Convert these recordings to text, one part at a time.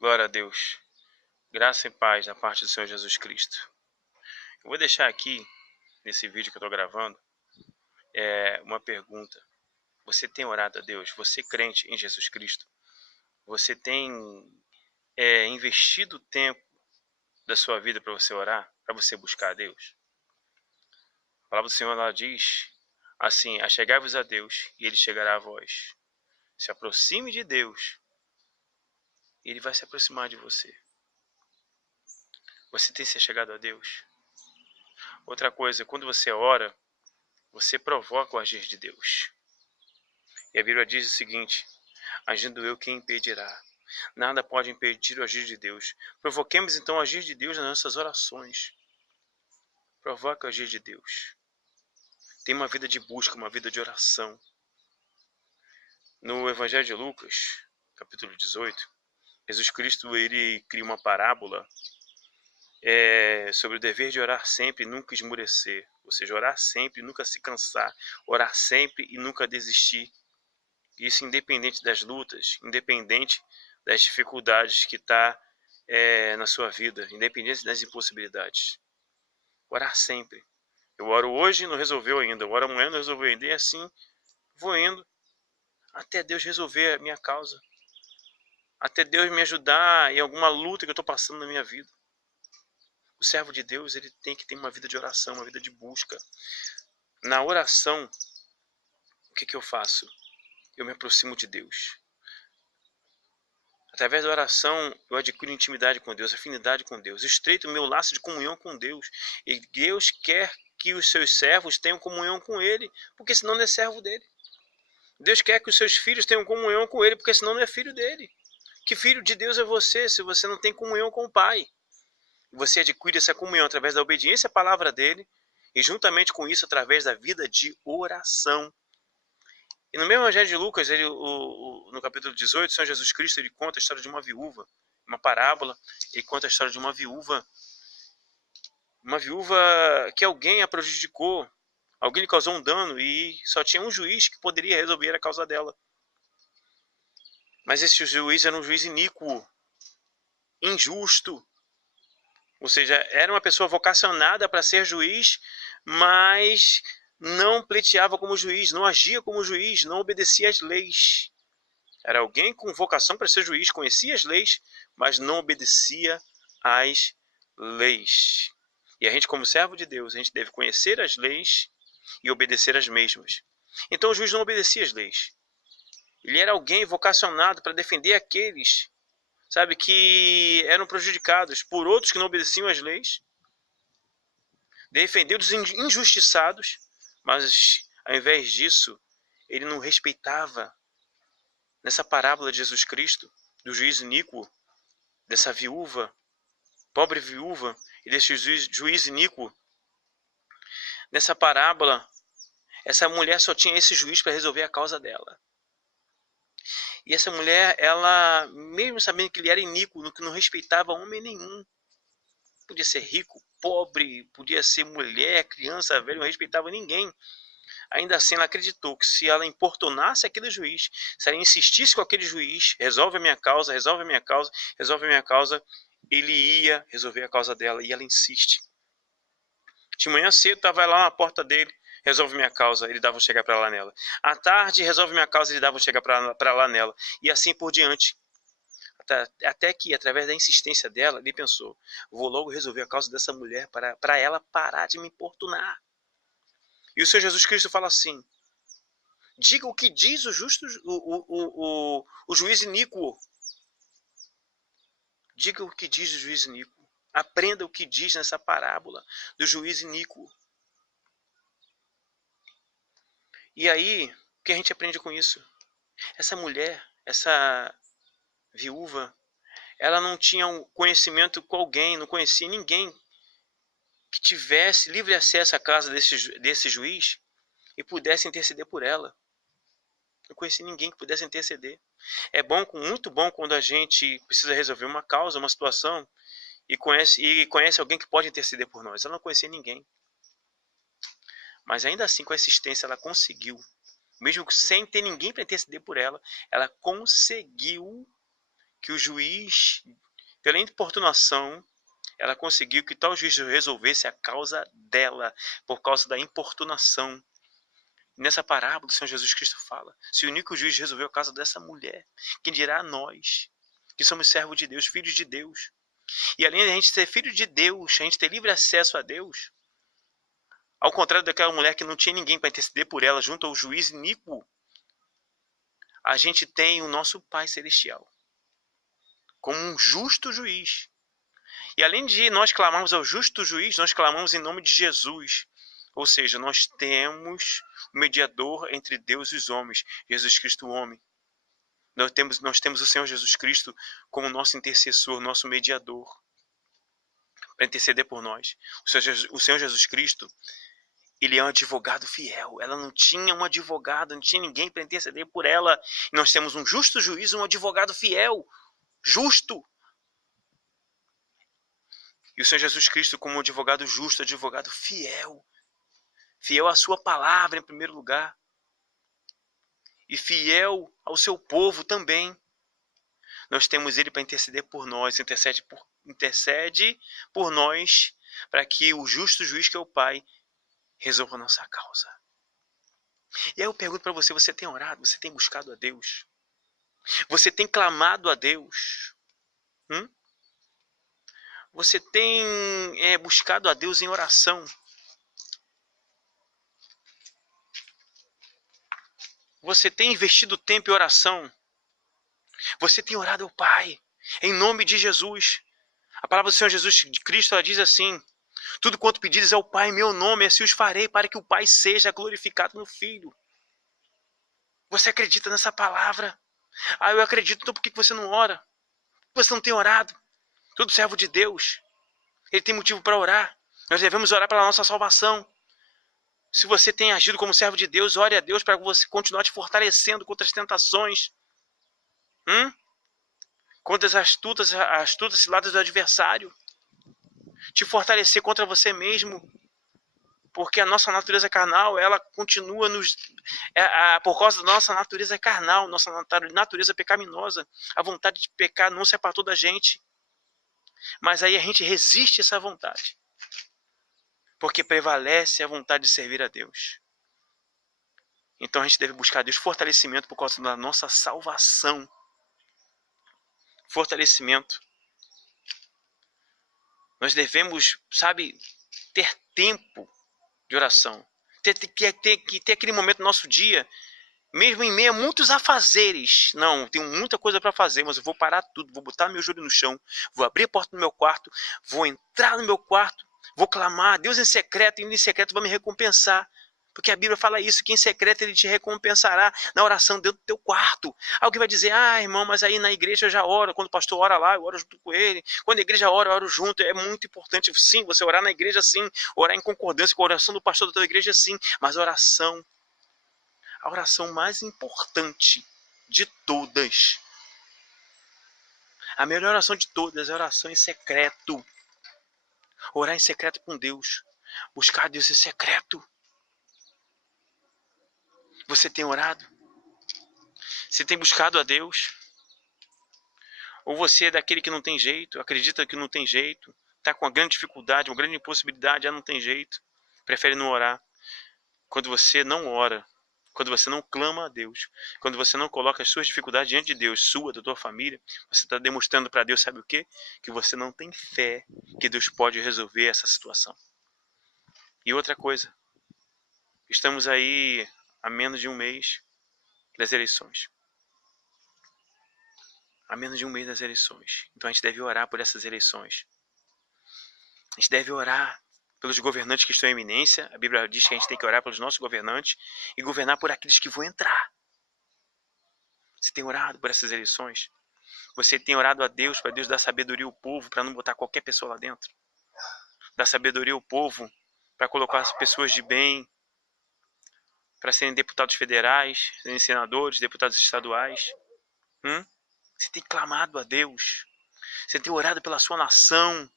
Glória a Deus. Graça e paz da parte do Senhor Jesus Cristo. Eu vou deixar aqui, nesse vídeo que eu estou gravando, uma pergunta. Você tem orado a Deus? Você crente em Jesus Cristo? Você tem investido tempo da sua vida para você orar? Para você buscar a Deus? A palavra do Senhor ela diz assim: achegai-vos a Deus e Ele chegará a vós. Se aproxime de Deus e Ele vai se aproximar de você. Você tem se chegado a Deus? Outra coisa, quando você ora, você provoca o agir de Deus. E a Bíblia diz o seguinte: agindo eu, quem impedirá? Nada pode impedir o agir de Deus. Provoquemos então o agir de Deus nas nossas orações. Provoca o agir de Deus. Tem uma vida de busca, uma vida de oração. No Evangelho de Lucas, capítulo 18, Jesus Cristo ele cria uma parábola sobre o dever de orar sempre e nunca esmurecer. Ou seja, orar sempre e nunca se cansar. Orar sempre e nunca desistir. Isso independente das lutas, independente das dificuldades que está na sua vida, independente das impossibilidades. Orar sempre. Eu oro hoje e não resolveu ainda, eu oro amanhã e não resolveu ainda, e assim vou indo até Deus resolver a minha causa, até Deus me ajudar em alguma luta que eu estou passando na minha vida. O servo de Deus ele tem que ter uma vida de oração, uma vida de busca. Na oração, o que eu faço? Eu me aproximo de Deus. Através da oração, eu adquiro intimidade com Deus, afinidade com Deus. Estreito o meu laço de comunhão com Deus. E Deus quer que os seus servos tenham comunhão com Ele, porque senão não é servo dele. Deus quer que os seus filhos tenham comunhão com Ele, porque senão não é filho dele. Que filho de Deus é você, se você não tem comunhão com o Pai? Você adquire essa comunhão através da obediência à palavra dele, e juntamente com isso, através da vida de oração. E no mesmo Evangelho de Lucas, no capítulo 18, São Jesus Cristo ele conta a história de uma viúva, uma parábola, ele conta a história de uma viúva que alguém a prejudicou, alguém lhe causou um dano e só tinha um juiz que poderia resolver a causa dela. Mas esse juiz era um juiz iníquo, injusto, ou seja, era uma pessoa vocacionada para ser juiz, mas não pleiteava como juiz, não agia como juiz, não obedecia às leis. Era alguém com vocação para ser juiz, conhecia as leis, mas não obedecia às leis. E a gente, como servo de Deus, a gente deve conhecer as leis e obedecer às mesmas. Então o juiz não obedecia às leis. Ele era alguém vocacionado para defender aqueles, sabe, que eram prejudicados por outros que não obedeciam às leis. Defender os injustiçados, mas ao invés disso, ele não respeitava. Nessa parábola de Jesus Cristo, do juiz iníquo, dessa viúva, pobre viúva, e desse juiz iníquo, nessa parábola, essa mulher só tinha esse juiz para resolver a causa dela. E essa mulher, ela, mesmo sabendo que ele era iníquo, que não respeitava homem nenhum, podia ser rico, pobre, podia ser mulher, criança, velho, não respeitava ninguém. Ainda assim, ela acreditou que se ela importunasse aquele juiz, se ela insistisse com aquele juiz, resolve a minha causa, resolve a minha causa, resolve a minha causa, ele ia resolver a causa dela, e ela insiste. De manhã cedo, estava lá na porta dele, resolve minha causa, ele dava um chegar para lá nela. À tarde, resolve minha causa, ele dava um chegar para lá nela. E assim por diante. Até que, através da insistência dela, ele pensou, vou logo resolver a causa dessa mulher para ela parar de me importunar. E o Senhor Jesus Cristo fala assim, diga o que diz o justo, o juiz iníquo. Diga o que diz o juiz iníquo. Aprenda o que diz nessa parábola do juiz iníquo. E aí, o que a gente aprende com isso? Essa mulher, essa viúva, ela não tinha um conhecimento com alguém, não conhecia ninguém que tivesse livre acesso à casa desse juiz e pudesse interceder por ela. Não conhecia ninguém que pudesse interceder. É bom, muito bom quando a gente precisa resolver uma causa, uma situação, e conhece alguém que pode interceder por nós. Ela não conhecia ninguém. Mas ainda assim, com a insistência, ela conseguiu. Mesmo sem ter ninguém para interceder por ela, ela conseguiu que o juiz, pela importunação, ela conseguiu que tal juiz resolvesse a causa dela, por causa da importunação. Nessa parábola, o Senhor Jesus Cristo fala: se o único juiz resolveu a causa dessa mulher, quem dirá nós, que somos servos de Deus, filhos de Deus? E além de a gente ser filho de Deus, a gente ter livre acesso a Deus, ao contrário daquela mulher que não tinha ninguém para interceder por ela junto ao juiz iníquo, a gente tem o nosso Pai Celestial como um justo juiz. E além de nós clamarmos ao justo juiz, nós clamamos em nome de Jesus. Ou seja, nós temos o mediador entre Deus e os homens, Jesus Cristo o homem. Nós temos o Senhor Jesus Cristo como nosso intercessor, nosso mediador, para interceder por nós. O Senhor Jesus Cristo, ele é um advogado fiel. Ela não tinha um advogado, não tinha ninguém para interceder por ela. E nós temos um justo juiz, um advogado fiel, justo. E o Senhor Jesus Cristo como um advogado justo, advogado fiel. Fiel à sua palavra em primeiro lugar. E fiel ao seu povo também. Nós temos ele para interceder por nós, intercede por nós, para que o justo juiz que é o Pai resolva a nossa causa. E aí eu pergunto para você, você tem orado? Você tem buscado a Deus? Você tem clamado a Deus? Você tem buscado a Deus em oração? Você tem investido tempo em oração? Você tem orado ao Pai, em nome de Jesus? A palavra do Senhor Jesus Cristo, ela diz assim: tudo quanto pedires ao Pai em meu nome, assim os farei, para que o Pai seja glorificado no Filho. Você acredita nessa palavra? Ah, eu acredito, então por que você não ora? Por que você não tem orado? Todo servo de Deus, ele tem motivo para orar. Nós devemos orar pela nossa salvação. Se você tem agido como servo de Deus, ore a Deus para você continuar te fortalecendo contra as tentações. Contra as astutas ciladas do adversário. Te fortalecer contra você mesmo. Porque a nossa natureza carnal, ela continua por causa da nossa natureza carnal, nossa natureza pecaminosa. A vontade de pecar não se apartou da gente. Mas aí a gente resiste a essa vontade. Porque prevalece a vontade de servir a Deus. Então a gente deve buscar a Deus fortalecimento por causa da nossa salvação. Fortalecimento. Nós devemos, ter tempo de oração. Ter aquele momento no nosso dia, mesmo em meio a muitos afazeres. Não, tenho muita coisa para fazer, mas eu vou parar tudo, vou botar meu joelho no chão, vou abrir a porta do meu quarto, vou entrar no meu quarto, vou clamar a Deus em secreto, e em secreto vai me recompensar. Porque a Bíblia fala isso, que em secreto ele te recompensará na oração dentro do teu quarto. Alguém vai dizer, irmão, mas aí na igreja eu já oro, quando o pastor ora lá, eu oro junto com ele. Quando a igreja ora, eu oro junto. É muito importante, sim, você orar na igreja, sim. Orar em concordância com a oração do pastor da tua igreja, sim. Mas a oração mais importante de todas, a melhor oração de todas é a oração em secreto. Orar em secreto com Deus. Buscar Deus em secreto. Você tem orado? Você tem buscado a Deus? Ou você é daquele que não tem jeito, acredita que não tem jeito, está com uma grande dificuldade, uma grande impossibilidade, não tem jeito, prefere não orar? Quando você não ora, quando você não clama a Deus, quando você não coloca as suas dificuldades diante de Deus, sua, da tua família, você está demonstrando para Deus, sabe o quê? Que você não tem fé que Deus pode resolver essa situação. E outra coisa, estamos aí a menos de um mês das eleições. A menos de um mês das eleições. Então a gente deve orar por essas eleições. A gente deve orar pelos governantes que estão em eminência. A Bíblia diz que a gente tem que orar pelos nossos governantes e governar por aqueles que vão entrar. Você tem orado por essas eleições? Você tem orado a Deus para Deus dar sabedoria ao povo para não botar qualquer pessoa lá dentro? Dar sabedoria ao povo para colocar as pessoas de bem, para serem deputados federais, serem senadores, deputados estaduais? Você tem clamado a Deus? Você tem orado pela sua nação?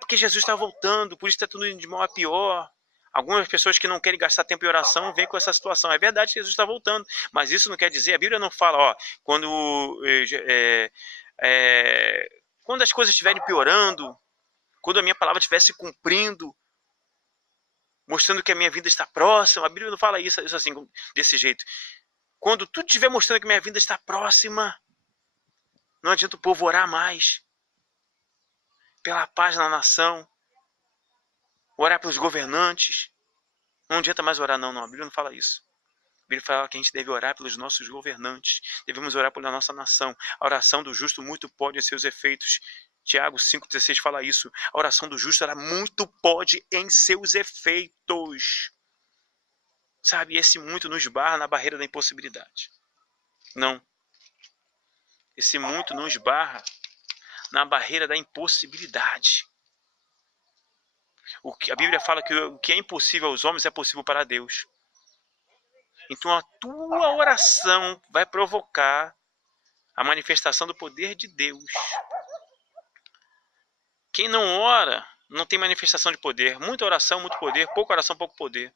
Porque Jesus está voltando, por isso está tudo indo de mal a pior. Algumas pessoas que não querem gastar tempo em oração vêm com essa situação. É verdade que Jesus está voltando, mas isso não quer dizer, a Bíblia não fala, ó, quando as coisas estiverem piorando, quando a minha palavra estiver se cumprindo, mostrando que a minha vida está próxima. A Bíblia não fala isso assim, desse jeito. Quando tudo estiver mostrando que minha vida está próxima, não adianta o povo orar mais pela paz na nação, orar pelos governantes. Não adianta mais orar, não. A Bíblia não fala isso. A Bíblia fala que a gente deve orar pelos nossos governantes. Devemos orar pela nossa nação. A oração do justo muito pode em seus efeitos. Tiago 5,16 fala isso. A oração do justo, ela muito pode em seus efeitos. Sabe, esse muito nos barra na barreira da impossibilidade. Não. Esse muito nos barra na barreira da impossibilidade. A Bíblia fala que o que é impossível aos homens é possível para Deus. Então a tua oração vai provocar a manifestação do poder de Deus. Quem não ora não tem manifestação de poder. Muita oração, muito poder. Pouca oração, pouco poder.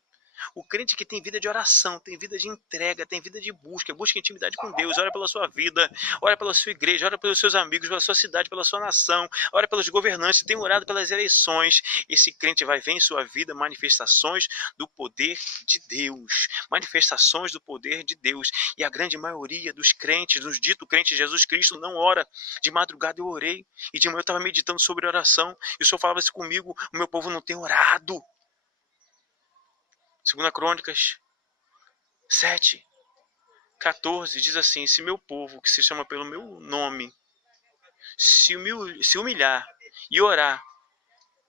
O crente que tem vida de oração, tem vida de entrega, tem vida de busca intimidade com Deus, ora pela sua vida, ora pela sua igreja, ora pelos seus amigos, pela sua cidade, pela sua nação, ora pelos governantes, tem orado pelas eleições. Esse crente vai ver em sua vida manifestações do poder de Deus, manifestações do poder de Deus. E a grande maioria dos crentes, dos ditos crentes de Jesus Cristo, não ora. De madrugada eu orei, e de manhã eu estava meditando sobre oração, e o Senhor falava assim comigo: o meu povo não tem orado. 2 Crônicas 7:14 diz assim: se meu povo, que se chama pelo meu nome, se humilhar e orar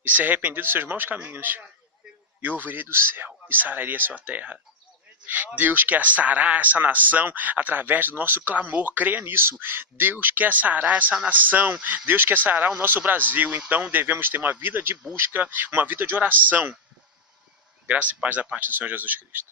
e se arrepender dos seus maus caminhos, eu ouvirei do céu e sararei a sua terra. Deus quer sarar essa nação através do nosso clamor, creia nisso. Deus quer sarar essa nação, Deus quer sarar o nosso Brasil. Então devemos ter uma vida de busca, uma vida de oração. Graça e paz da parte do Senhor Jesus Cristo.